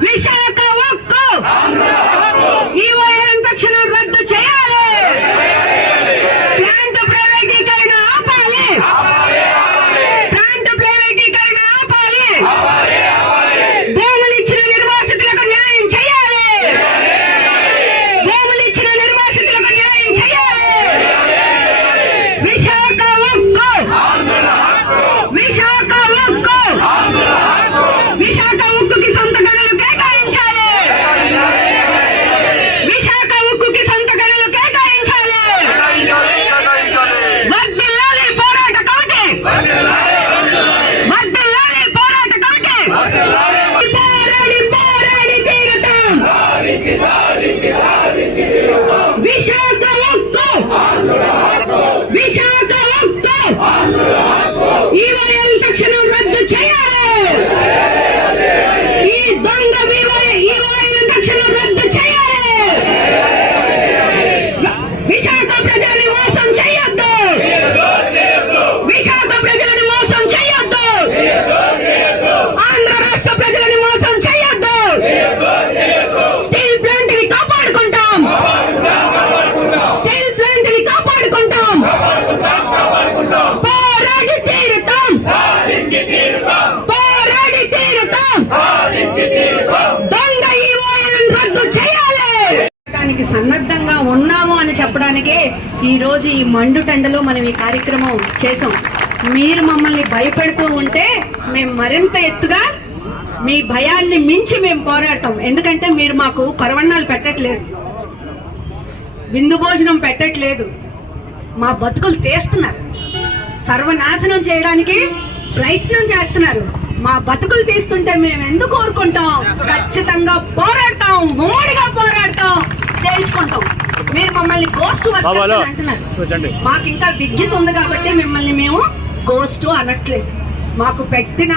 Lisa! போராடி தீரட்டும் సన్నద్ధంగా ఉన్నాము అని చెప్పడానికే ఈరోజు ఈ మండుటెండలో మనం ఈ కార్యక్రమం చేసాం మీరు మమ్మల్ని భయపెడుతూ ఉంటే మేము మరింత ఎత్తుగా మీ భయాన్ని మించి మేము పోరాడతాం. ఎందుకంటే మీరు మాకు పరవణాలు పెట్టట్లేదు. విందు భోజనం పెట్టట్లేదు. మా బతుకులు తీస్తున్నారు. సర్వనాశనం చేయడానికి ప్రయత్నం చేస్తున్నారు. మా బతుకులు తీస్తుంటే మేము ఎందుకు కోరుకుంటాం? ఖచ్చితంగా పోరాడతాం. ఉమ్మడిగా పోరాడతాం. తేల్చుకుంటాం మీరు మమ్మల్ని గోస్ట్ అంటున్నారు. మాకు ఇంకా విజ్ఞత ఉంది కాబట్టి మిమ్మల్ని మేము గోస్ట్ అనట్లేదు. మాకు పెట్టిన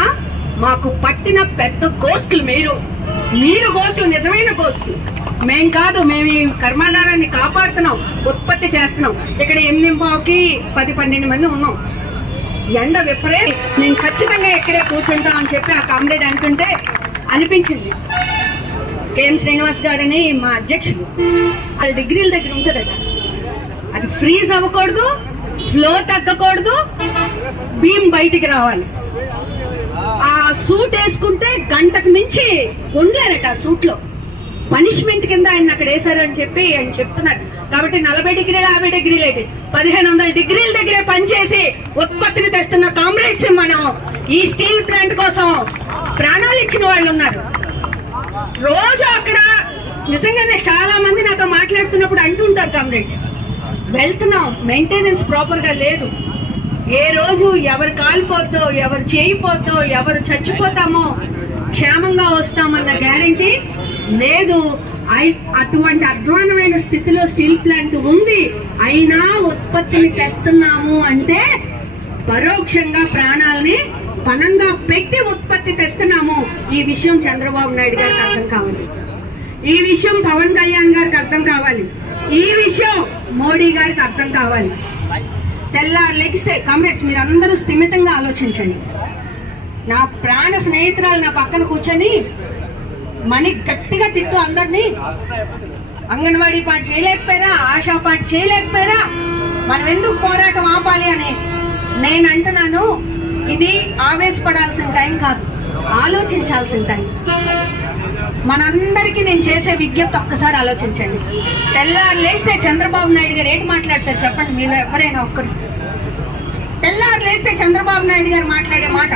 మాకు పట్టిన పెద్ద గోస్టులు మీరు. మీరు గోస్టులు నిజమైన గోస్టులు మేం కాదు మేము ఈ కర్మాగారాన్ని కాపాడుతున్నాం ఉత్పత్తి చేస్తున్నాం. ఇక్కడ ఎనిమిది పావుకి పది పన్నెండు మంది ఉన్నాం. ఎండ విపరే నేను ఖచ్చితంగా ఇక్కడే కూర్చుంటాం అని చెప్పి ఆ కామ్రేడ్ అంటుంటే అనిపించింది. కేఎం శ్రీనివాస్ గారని మా అధ్యక్షుడు. వాళ్ళ డిగ్రీల దగ్గర ఉంటుందట. అది ఫ్రీజ్ అవ్వకూడదు ఫ్లో తగ్గకూడదు భీమ్ బయటికి రావాలి. ఆ సూట్ వేసుకుంటే గంటకు మించి ఉండలేరట ఆ సూట్లో. పనిష్మెంట్ కింద ఆయన అక్కడ వేశారని చెప్పి ఆయన చెప్తున్నారు. కాబట్టి నలభై డిగ్రీలు యాభై డిగ్రీలు అయితే పదిహేను వందల డిగ్రీల దగ్గరే పనిచేసి ఉత్పత్తిని తెస్తున్న కామ్రేడ్స్ మనం ఈ స్టీల్ ప్లాంట్ కోసం ప్రాణాలు ఇచ్చిన వాళ్ళు ఉన్నారు. రోజు అక్కడ నిజంగానే చాలా మంది నాతో మాట్లాడుతున్నప్పుడు అంటుంటారు కామ్రేడ్స్ వెళ్తున్నాం మెయింటెనెన్స్ ప్రాపర్గా లేదు. ఏ రోజు ఎవరు కాలిపోతో ఎవరు చేయిపోద్దో ఎవరు చచ్చిపోతామో క్షేమంగా వస్తామన్న గ్యారంటీ లేదు. ఐ- అటువంటి అధ్వానమైన స్థితిలో స్టీల్ ప్లాంట్ ఉంది. అయినా ఉత్పత్తిని తెస్తున్నాము అంటే పరోక్షంగా ప్రాణాలని పణంగా పెట్టి ఉత్పత్తి తెస్తున్నాము. ఈ విషయం చంద్రబాబు నాయుడు గారికి అర్థం కావాలి. ఈ విషయం పవన్ కళ్యాణ్ గారికి అర్థం కావాలి. ఈ విషయం మోడీ గారికి అర్థం కావాలి. తెల్లారు లెగిస్తే కామ్రేడ్స్ మీరందరూ స్థిమితంగా ఆలోచించండి. నా ప్రాణ స్నేహితురాలు నా పక్కన కూర్చొని మణి గట్టిగా తిట్టు అందరినీ. అంగన్వాడీ పాటు చేయలేకపోయారా ఆశా పాటు చేయలేకపోయారా మనం ఎందుకు పోరాటం ఆపాలి అని నేను అంటున్నాను. ఇది ఆవేశపడాల్సిన టైం కాదు ఆలోచించాల్సిన టైం. మనందరికీ నేను చేసే విజ్ఞప్తి ఒక్కసారి ఆలోచించండి. తెల్లారు లేస్తే చంద్రబాబు నాయుడు గారు ఏంటి మాట్లాడతారు చెప్పండి మీలో ఎవరైనా ఒక్కరు. తెల్లారు లేస్తే చంద్రబాబు నాయుడు గారు మాట్లాడే మాట.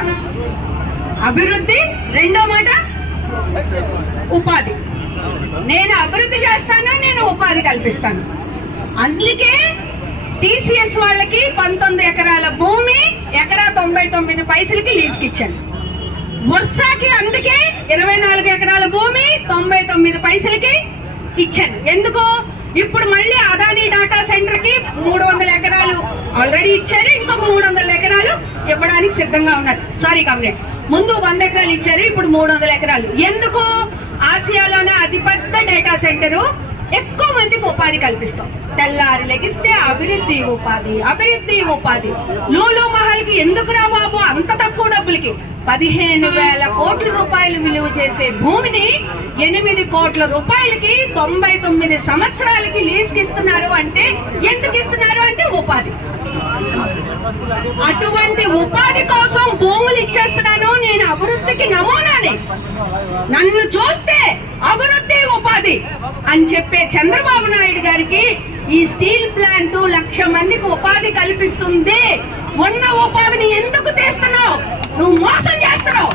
అభివృద్ధి రెండో మాట ఉపాధి. నేను అభివృద్ధి చేస్తాను నేను ఉపాధి కల్పిస్తాను. అందుకే టీసీఎస్ వాళ్ళకి పంతొమ్మిది ఎకరాల భూమి ఎకరా తొంభై తొమ్మిది పైసలకి లీజుకి ఇచ్చాను వర్షాకి అందుకే ఇరవై నాలుగు ఎకరాల భూమి తొంభై తొమ్మిది పైసలకి ఇచ్చాను. ఎందుకు? ఇప్పుడు మళ్ళీ అదానీ డాటా సెంటర్కి మూడు వందల ఎకరాలు ఆల్రెడీ ఇచ్చారు. ఇంకొక మూడు వందల ఎకరాలు ఇవ్వడానికి సిద్ధంగా ఉన్నారు. సారీ కామ్రేడ్స్ ముందు వంద ఎకరాలు ఇచ్చారు ఇప్పుడు మూడు వందల ఎకరాలు. ఎందుకు? ఆసియాలోనే అతిపెద్ద డేటా సెంటరు ఎక్కువ మందికి ఉపాధి కల్పిస్తాం. తెల్లారి లెగిస్తే అభివృద్ధి ఉపాధి అభివృద్ధి ఉపాధి. లూలు మహల్కి ఎందుకు రా బాబు? అంత తక్కువ డబ్బులకి. పదిహేను వేల కోట్ల రూపాయలు విలువ చేసే భూమిని ఎనిమిది కోట్ల రూపాయలకి తొంభై తొమ్మిది సంవత్సరాలకి లీజ్కి ఇస్తున్నారు అంటే ఎందుకు ఇస్తున్నారు అంటే ఉపాధి. అటువంటి ఉపాధి కోసం భూములు ఇచ్చేస్తున్నాను నేను అభివృద్ధికి నమూనాని. నన్ను చూస్తే అభివృద్ధి ఉపాధి అని చెప్పే చంద్రబాబు నాయుడు గారికి ఈ స్టీల్ ప్లాంట్ లక్ష మందికి ఉపాధి కల్పిస్తుంది. ఉన్న ఉపాధిని ఎందుకు తీస్తున్నావు? నువ్వు మోసం చేస్తున్నావు.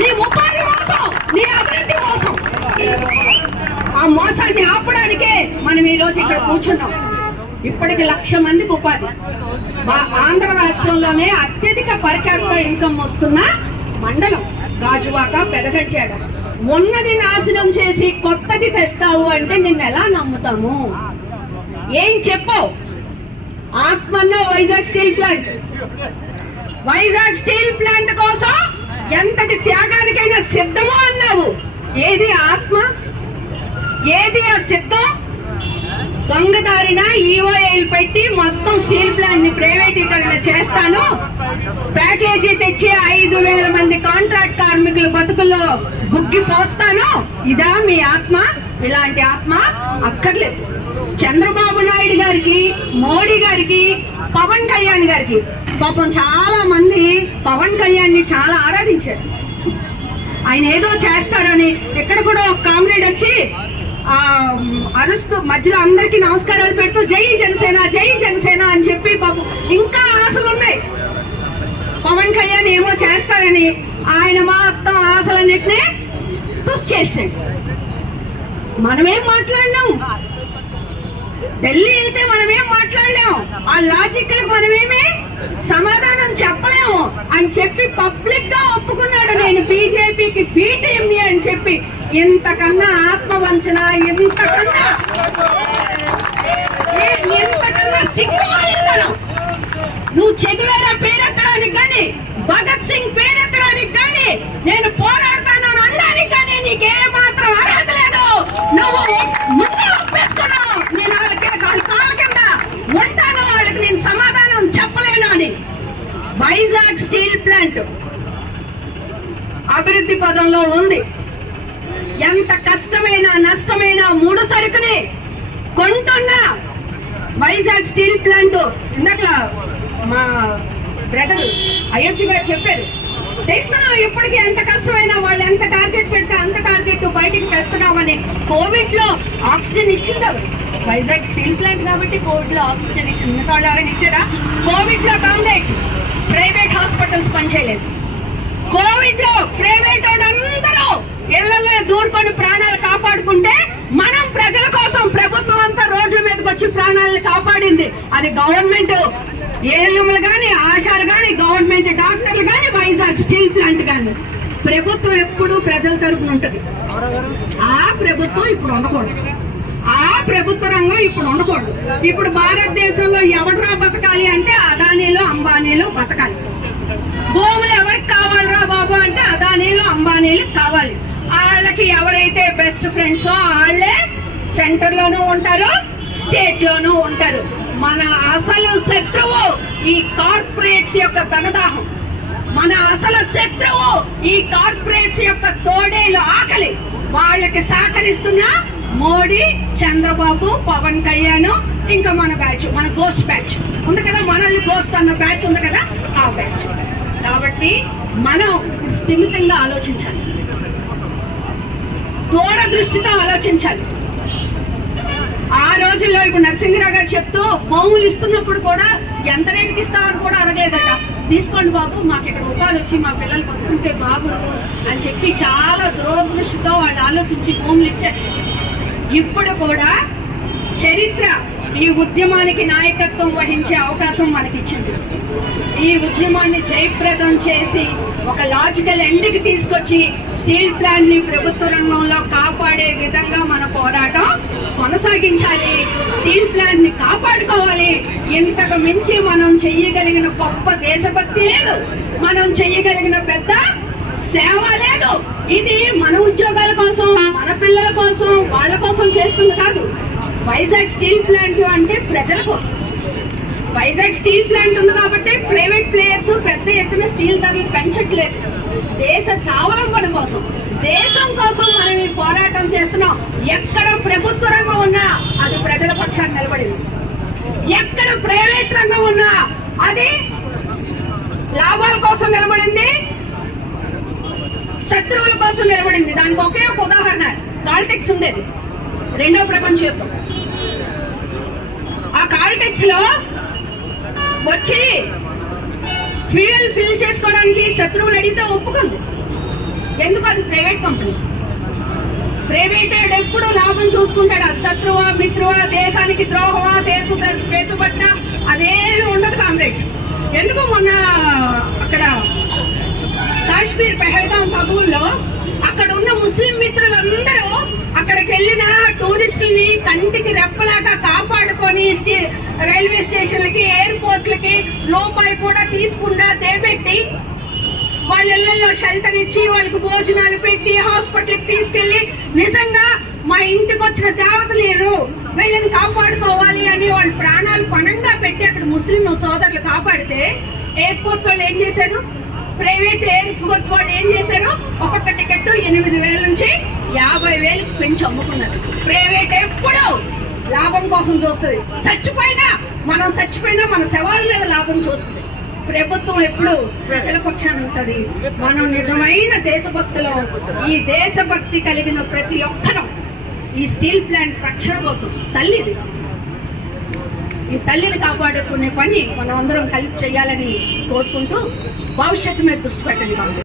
నీ ఉపాధి మోసం నీ అభివృద్ధి మోసం. ఆ మోసాన్ని ఆపడానికే మనం ఈ రోజు ఇక్కడ కూర్చున్నాం. ఇప్పటికి లక్ష మందికి ఉపాధి. మా ఆంధ్ర రాష్ట్రంలోనే అత్యధిక పరికర్త ఇన్కమ్ వస్తున్న మండలం గాజువాక పెదగడ్జాడ. ఉన్నది నాశనం చేసి కొత్తది తెస్తావు అంటే నిన్ను ఎలా నమ్ముతాము? ఏం చెప్పు ఆత్మన్న Vizag steel plant. Vizag steel plant కోసం ఎంతటి త్యాగానికైనా సిద్ధము అన్నావు. ఏది ఆత్మ? ఏది ఆ సిద్ధం? దొంగదారిన ఈఓఐలు పెట్టి మొత్తం స్టీల్ ప్లాంట్ని ప్రైవేటీకరణ చేస్తాను. ప్యాకేజీ తెచ్చి ఐదు వేల మంది కాంట్రాక్ట్ కార్మికుల బతుకుల్లో బుగ్గి పోస్తాను. ఇదా మీ ఆత్మ? ఇలాంటి ఆత్మ అక్కర్లేదు. చంద్రబాబు నాయుడు గారికి మోడీ గారికి పవన్ కళ్యాణ్ గారికి పాపం చాలా మంది పవన్ కళ్యాణ్ని చాలా ఆరాధించారు. ఆయన ఏదో చేస్తారని ఎక్కడ కూడా ఒక కామ్రేడ్ వచ్చి అరుస్తూ మధ్యలో అందరికీ నమస్కారాలు పెడుతూ జై జనసేన జై జనసేన అని చెప్పి పాపం ఇంకా ఆశలు ఉన్నాయి. పవన్ కళ్యాణ్ ఏమో చేస్తారని ఆయన మొత్తం ఆశలన్నింటినీ తుస్ చేసాడు మనమేం మాట్లాడినాం ఢిల్లీ వెళ్తే మనమేం మాట్లాడలేము. ఆ లాజిక్ మనమేమి సమాధానం చెప్పలేము అని చెప్పి పబ్లిక్గా ఒప్పుకున్నాడు నేను బీజేపీకి బీటీఎంని అని చెప్పి. ఇంతకన్నా ఆత్మవంచన ఇంతకన్నా ఏ- ఇంతకన్నా సిగ్గుమాలితనం. నువ్వు చెగువేరా పేరెత్తడానికి కానీ భగత్ సింగ్ పేరెత్తడానికి కానీ నేను పోరాడతాను అని అనడానికి కానీ నీకే నువ్వు ముందే ఒప్పేసుకున్నావు. నేను వాళ్ళ కింద వాళ్ళ కాళ్ళ కింద ఉంటాను. వాళ్ళకి నేను సమాధానం చెప్పలేను అని. వైజాగ్ స్టీల్ ప్లాంట్ అభివృద్ధి పదంలో ఉంది. ఎంత కష్టమైన నష్టమైన మూడు సరుకుని కొంటున్నా. Vizag steel plant. ఇందాక మా బ్రదర్ అయోధ్య గారు చెప్పారు తెస్తున్నాం ఇప్పటికీ ఎంత కష్టమైనా వాళ్ళు ఎంత టార్గెట్ పెడితే అంత టార్గెట్ బయటికి తెస్తున్నామని కోవిడ్లో ఆక్సిజన్ ఇచ్చింది? వైజాగ్ స్టీల్ ప్లాంట్ కాబట్టి కోవిడ్లో ఆక్సిజన్ ఇచ్చింది మిగతా వాళ్ళు ఎవరైనా ఇచ్చారా? కోవిడ్లో కాంగ్రెస్ ప్రైవేట్ హాస్పిటల్స్ పనిచేయలేదు. కోవిడ్లో ప్రైవేట్ అందరూ ఇళ్ళలో దూరుకొని ప్రాణాలు కాపాడుకుంటే మనం ప్రజల కోసం ప్రభుత్వం అంతా రోడ్ల మీదకి వచ్చి ప్రాణాలను కాపాడింది. అది గవర్నమెంట్. ఏఎల్ఎంలు కానీ ఆశాలు కానీ గవర్నమెంట్ డాక్టర్లు కానీ వైజాగ్ స్టీల్ ప్లాంట్ కానీ. ప్రభుత్వం ఎప్పుడు ప్రజల తరపున ఉంటుంది. ఆ ప్రభుత్వం ఇప్పుడు ఉండకూడదు. ఆ ప్రభుత్వ రంగం ఇప్పుడు ఉండకూడదు. ఇప్పుడు భారతదేశంలో ఎవడరా బతకాలి అంటే అదానీలు అంబానీలు బతకాలి. భూములు ఎవరికి కావాలరా బాబు అంటే అదానీలు అంబానీలు కావాలి. వాళ్ళకి ఎవరైతే బెస్ట్ ఫ్రెండ్సో వాళ్ళే సెంటర్లోనూ ఉంటారు స్టేట్లోనూ ఉంటారు. మన అసలు శత్రువు ఈ కార్పొరేట్స్ యొక్క ధనదాహం మన అసలు శత్రువు ఈ కార్పొరేట్స్ యొక్క తోడేలు ఆకలి. వాళ్ళకి సహకరిస్తున్న మోడీ చంద్రబాబు పవన్ కళ్యాణ్ ఇంకా మన బ్యాచ్ మన గోస్ట్ బ్యాచ్. ఉంది కదా మనల్ని గోస్ట్ అన్న బ్యాచ్ ఉంది కదా ఆ బ్యాచ్. కాబట్టి మనం ఇప్పుడు స్థిమితంగా ఆలోచించాలి. దూరదృష్టితో ఆలోచించాలి. ఆ రోజుల్లో ఇప్పుడు నరసింహరావు గారు చెప్తూ భూములు ఇస్తున్నప్పుడు కూడా ఎంత రేటుకి ఇస్తామని కూడా అడగలేదట. తీసుకోండి బాబు మాకు ఇక్కడ ఉపాధి వచ్చి మా పిల్లలు బతుకుంటే బాగుండు అని చెప్పి చాలా దురదృష్టితో వాళ్ళు ఆలోచించి భూములు ఇచ్చారు ఇప్పుడు కూడా చరిత్ర ఈ ఉద్యమానికి నాయకత్వం వహించే అవకాశం మనకిచ్చింది. ఈ ఉద్యమాన్ని జయప్రదం చేసి ఒక లాజికల్ ఎండ్కి తీసుకొచ్చి స్టీల్ ప్లాంట్ని ప్రభుత్వ రంగంలో కాపాడే విధంగా మన పోరాటం కొనసాగించాలి. స్టీల్ ప్లాంట్ని కాపాడుకోవాలి. ఇంతకు మించి మనం చెయ్యగలిగిన గొప్ప దేశభక్తి లేదు. మనం చెయ్యగలిగిన పెద్ద సేవ లేదు. ఇది మన ఉద్యోగాల కోసం మన పిల్లల కోసం వాళ్ళ కోసం చేస్తుంది కాదు. వైజాగ్ స్టీల్ ప్లాంట్ అంటే ప్రజల కోసం. వైజాగ్ స్టీల్ ప్లాంట్ ఉంది కాబట్టి ప్రైవేట్ ప్లేయర్స్ పెద్ద ఎత్తున స్టీల్ ధరలు పెంచట్లేదు. దేశ స్వావలంబన కోసం దేశం కోసం మనం ఈ పోరాటం చేస్తున్నాం. ఎక్కడ ప్రభుత్వ రంగం ఉన్నా అది ప్రజల పక్షాన్ని నిలబడింది. ఎక్కడ ప్రైవేట్ రంగం ఉన్నా అది లాభాల కోసం నిలబడింది శత్రువుల కోసం నిలబడింది. దానికి ఒకే ఒక ఉదాహరణ కాల్టెక్స్ ఉండేది. రెండో ప్రపంచ యుద్ధం. ఆ కాల్టెక్స్లో వచ్చి ఫ్యూయల్ ఫిల్ చేసుకోవడానికి శత్రువులు అడిగితే ఒప్పుకుంది. ఎందుకు అది ప్రైవేట్ కంపెనీ ప్రైవేట్ ఎప్పుడు లాభం చూసుకుంటాడు? అది శత్రువా మిత్రువా దేశానికి ద్రోహమా దేశ దేశపట్న అదేమి ఉండదు కాంగ్రెస్ ఎందుకు మొన్న అక్కడ కాశ్మీర్ పెహల్గాం కబూల్లో అక్కడ ఉన్న ముస్లిం మిత్రులందరూ అక్కడికి వెళ్ళిన టూరిస్టుల్ని కంటికి రెప్పలాగా కాపాడుకొని కానీ రైల్వే స్టేషన్లకి ఎయిర్పోర్ట్లకి రూపాయి కూడా తీసుకుండా దేపెట్టి వాళ్ళ ఇళ్ళలో షెల్టర్ ఇచ్చి వాళ్ళకి భోజనాలు పెట్టి హాస్పిటల్కి తీసుకెళ్ళి నిజంగా మా ఇంటికి వచ్చిన దేవతలు లేరు. వీళ్ళని కాపాడుకోవాలి అని వాళ్ళ ప్రాణాలు పణంగా పెట్టి అక్కడ ముస్లిం సోదరులు కాపాడితే ఎయిర్పోర్ట్ వాళ్ళు ఏం చేశారు? ప్రైవేట్ ఎయిర్ ఫోర్స్ వాళ్ళు ఏం చేశారు? ఒక్కొక్క టికెట్ ఎనిమిది వేల నుంచి యాభై వేలకు పెంచి అమ్ముకున్నారు. ప్రైవేట్ ఎప్పుడు లాభం కోసం చూస్తుంది. చచ్చిపోయినా మనం చచ్చిపోయినా మన శవాల మీద లాభం చూస్తుంది. ప్రభుత్వం ఎప్పుడు ప్రజల పక్షాన ఉంటుంది. మనం నిజమైన దేశభక్తులు. ఈ దేశభక్తి కలిగిన ప్రతి ఒక్కరం ఈ స్టీల్ ప్లాంట్ రక్షణ కోసం తల్లిది. ఈ తల్లిని కాపాడుకునే పని మనం అందరం కలిసి చేయాలని కోరుకుంటూ భవిష్యత్తు మీద దృష్టి పెట్టండి.